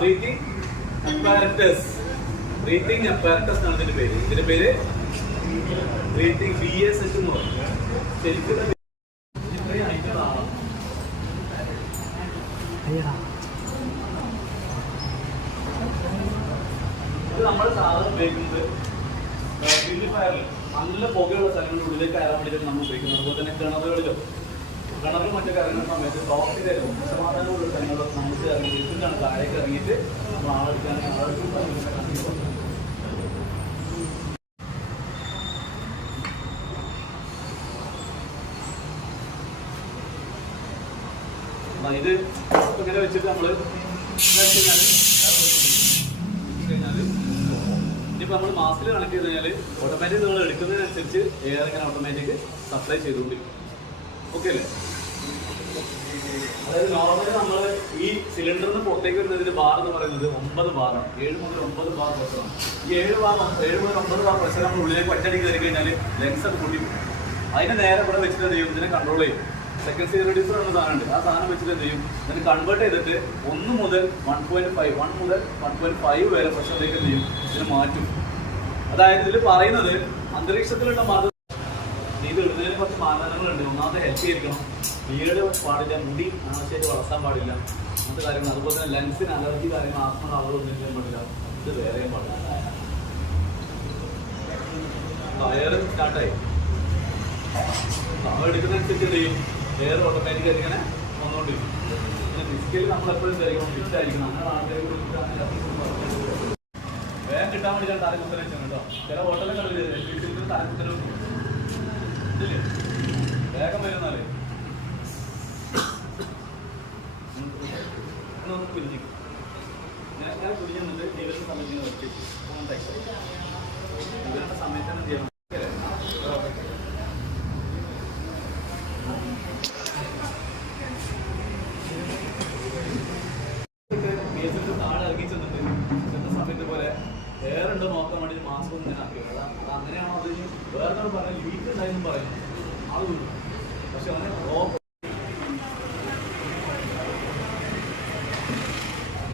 Breathing apparatus. Breathing apparatus എന്നാണ് ഇതിന്റെ പേര്. ഇതിന്റെ പേര് ബ്രീത്തിങ് BSH എന്ന് പറയും. ശരിക്കും ഇത്രയും ഐറ്റമാണ് ഇത് നമ്മൾ സാധാരണ ഉപയോഗിക്കുന്നത് പ്യൂരിഫയറിൽ നല്ല പുകയുള്ള സ്ഥലങ്ങളുടെ ഉള്ളിലേക്ക് കയറാൻ വേണ്ടിയിട്ട് നമ്മൾ ഉപയോഗിക്കുന്നത്. അതുപോലെ തന്നെ കിണറുകളിലും മറ്റൊക്കെ ഇറങ്ങുന്ന സമയത്ത് ടോക്സിക് സമാധാനമുള്ള സ്ഥലങ്ങളിലൊക്കെ നമുക്ക് ഇറങ്ങി ഇതിലാണ് താഴേക്ക് ഇറങ്ങിയിട്ട് നമ്മൾ ആളെടുക്കാൻ ഇത് ഇങ്ങനെ വെച്ചിട്ട് നമ്മൾ ഇനിയിപ്പോൾ നമ്മൾ മാസ്കിൽ കണക്ട് ചെയ്ത് കഴിഞ്ഞാൽ ഓട്ടോമാറ്റിക് നിങ്ങൾ എടുക്കുന്നതിനനുസരിച്ച് എയർ ഇങ്ങനെ ഓട്ടോമാറ്റിക് സപ്ലൈ ചെയ്തുകൊണ്ടിരിക്കും. ഓക്കെ അല്ലേ? അതായത് നോർമലി നമ്മൾ ഈ സിലിണ്ടറിന് പുറത്തേക്ക് വരുന്നതിന്റെ ബാർ എന്ന് പറയുന്നത് 9 ബാറാണ്. 7 മുതൽ 9 ബാർ പ്രഷറാണ്. ഈ 7 മുതൽ 9 ബാർ പ്രഷർ നമ്മൾ ഉള്ളിലേക്ക് ഒറ്റയടിക്ക് കയറി കഴിഞ്ഞാൽ ലെൻസ് ഒക്കെ കൂട്ടി പോകും. അതിന് നേരെ ഇവിടെ വെച്ചിട്ട് എന്ത് ചെയ്യും? ഇതിനെ കൺട്രോൾ ചെയ്യും. സെക്കൻഡ് സ്റ്റേജ് റെഡ്യൂസർ എന്ന സാധനമുണ്ട്. ആ സാധനം വെച്ചിട്ട് എന്ത് ചെയ്യും? ഇതിന് കൺവേർട്ട് ചെയ്തിട്ട് 1 മുതൽ 1.5 വരെ പ്രഷറിലേക്ക് എന്ത് ചെയ്യും? ഇതിന് മാറ്റും. അതായത് ഇതിൽ പറയുന്നത് അന്തരീക്ഷത്തിലുള്ള ഇത് ഇടുന്നതിന് കുറച്ച് മാനദണ്ഡങ്ങളുണ്ട്. ഒന്നാമത്തെ ഹെൽത്തി ആയിരിക്കണം, വീട് പാടില്ല, മുടി ആവശ്യമായിട്ട് വളർത്താൻ പാടില്ല, അങ്ങനത്തെ കാര്യങ്ങൾ. അതുപോലെ തന്നെ ലങ്സിന് അലർജി കാര്യങ്ങൾ, ആസ്മ അളവൊന്നും ചെയ്യാൻ പാടില്ല. ഇത് വേറെയും പാടില്ല. ടയർ സ്റ്റാർട്ടായി നമ്മൾ എടുക്കുന്നതനുസരിച്ച് എന്ത് ചെയ്യും? എയർ ഓട്ടോമാറ്റിക്കായി ഇങ്ങനെ വന്നുകൊണ്ടിരിക്കും. പിന്നെ ഫിസിക്കലി നമ്മളെപ്പോഴും ധരിക്കണം, ഫിറ്റ് ആയിരിക്കണം. അങ്ങനെ ആൾക്കാരെ വേഗം കിട്ടാൻ വേണ്ടി ഞാൻ തലക്കുത്തല വെച്ചാൽ കേട്ടോ. ചില ഹോട്ടലുകളിൽ തലക്കുത്തലും ഇല്ലേ, വേഗം വരുന്നാലേ ഒന്ന് പിരിഞ്ഞിക്കും. ഞാൻ കുടിക്കുന്നുണ്ട്. ജീവിതത്തെ സമയത്ത് വെച്ചിട്ട് ജീവിതത്തെ സമയത്ത് തന്നെ ചെയ്യണം. താഴെ ഇറങ്ങി ചെന്നിട്ട് ചെന്ന സമയത്ത് പോലെ വേറുണ്ടോ നോക്കാൻ വേണ്ടി മാസ്ക് ഒന്നും ഇങ്ങനെ ആക്കിയത്. അങ്ങനെയാണോ അത് വേറെ പറഞ്ഞാൽ ലീക്ക് ഉണ്ടായിരുന്നു പറയുന്നു. അത് പക്ഷെ അങ്ങനെ